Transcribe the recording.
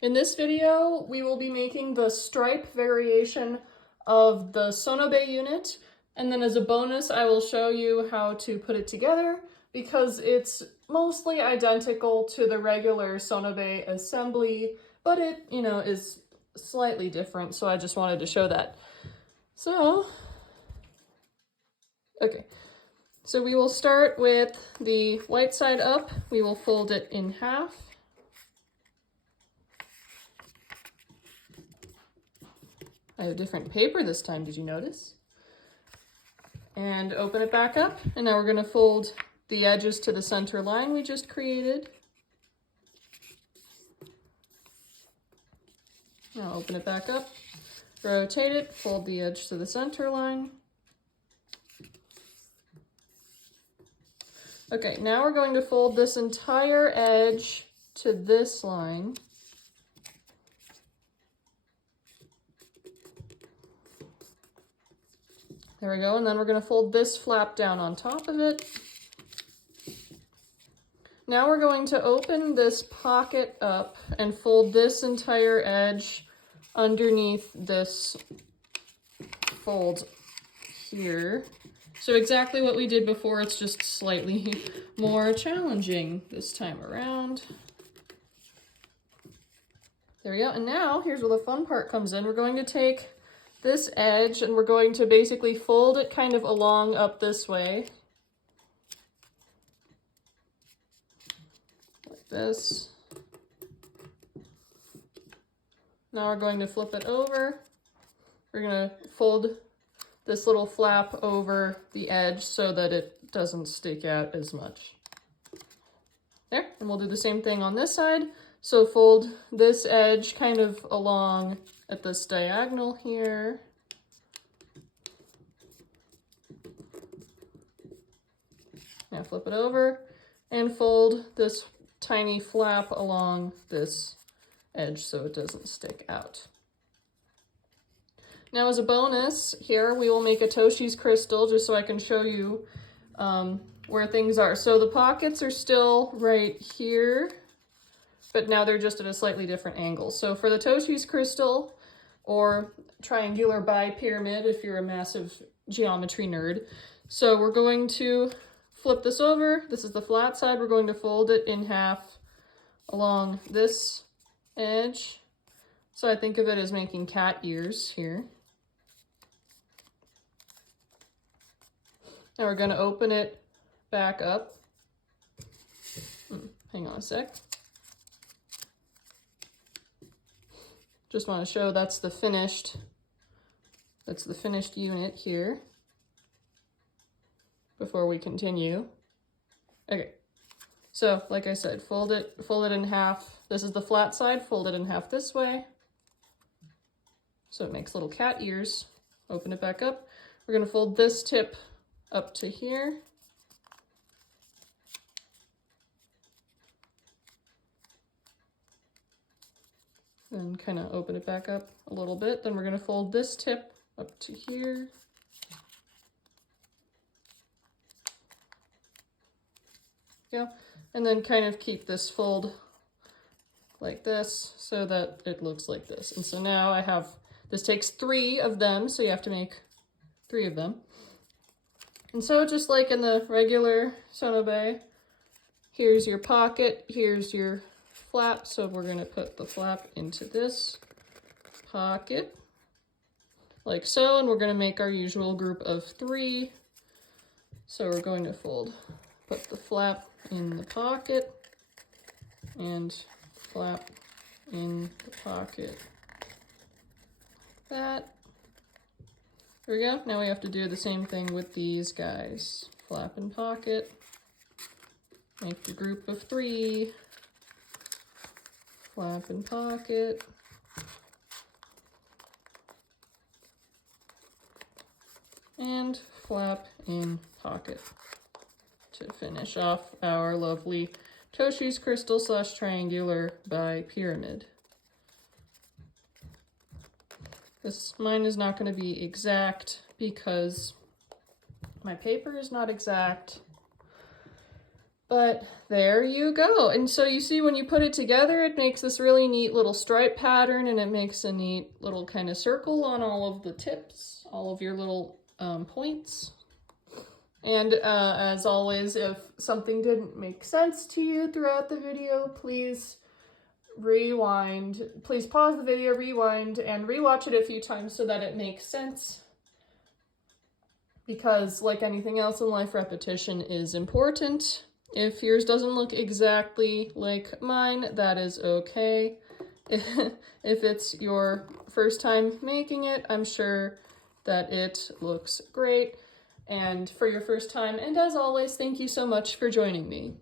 In this video, we will be making the stripe variation of the Sonobe unit, and then as a bonus, I will show you how to put it together because it's mostly identical to the regular Sonobe assembly, but it, is slightly different, so I just wanted to show that. So we will start with the white side up. We will fold it in half. I have different paper this time, did you notice? And open it back up, and now we're going to fold the edges to the center line we just created. Now open it back up, rotate it, fold the edge to the center line. Okay, now we're going to fold this entire edge to this line. There we go, and then we're going to fold this flap down on top of it. Now we're going to open this pocket up and fold this entire edge underneath this fold here. So exactly what we did before, it's just slightly more challenging this time around. There we go, and now here's where the fun part comes in. We're going to take this edge and we're going to basically fold it kind of along up this way. Like this. Now we're going to flip it over. We're going to fold this little flap over the edge so that it doesn't stick out as much. There, and we'll do the same thing on this side. So fold this edge kind of along at this diagonal here. Now flip it over and fold this tiny flap along this edge so it doesn't stick out. Now as a bonus here, we will make a Toshi's crystal just so I can show you where things are. So the pockets are still right here, but now they're just at a slightly different angle. So for the Toshi's crystal, or triangular bi-pyramid if you're a massive geometry nerd, so we're going to flip this over. This is the flat side. We're going to fold it in half along this edge. So I think of it as making cat ears here. Now we're going to open it back up. Hang on a sec. Just want to show that's the finished unit here before we continue. Okay, so like I said, fold it in half. This is the flat side, fold it in half this way. So it makes little cat ears. Open it back up. We're going to fold this tip up to here. Then kind of open it back up a little bit. Then we're going to fold this tip up to here. Yeah, and then kind of keep this fold like this so that it looks like this. And so now I have, this takes 3 of them, so you have to make 3 of them. And so just like in the regular Sonobe, here's your pocket, here's your flap. So we're going to put the flap into this pocket like so, and we're going to make our usual group of 3. So we're going to put the flap in the pocket and flap in the pocket. That. There we go. Now we have to do the same thing with these guys. Flap in pocket. Make the group of 3. Flap in pocket. And flap in pocket to finish off our lovely Toshi's crystal / triangular bi-pyramid. Mine is not going to be exact because my paper is not exact. But there you go. And so you see when you put it together, it makes this really neat little stripe pattern, and it makes a neat little kind of circle on all of the tips, all of your little points. And as always, if something didn't make sense to you throughout the video, please rewind. Please pause the video, rewind, and rewatch it a few times so that it makes sense. Because like anything else in life, repetition is important. If yours doesn't look exactly like mine, that is okay. If it's your first time making it, I'm sure that it looks great. And for your first time, and as always, thank you so much for joining me.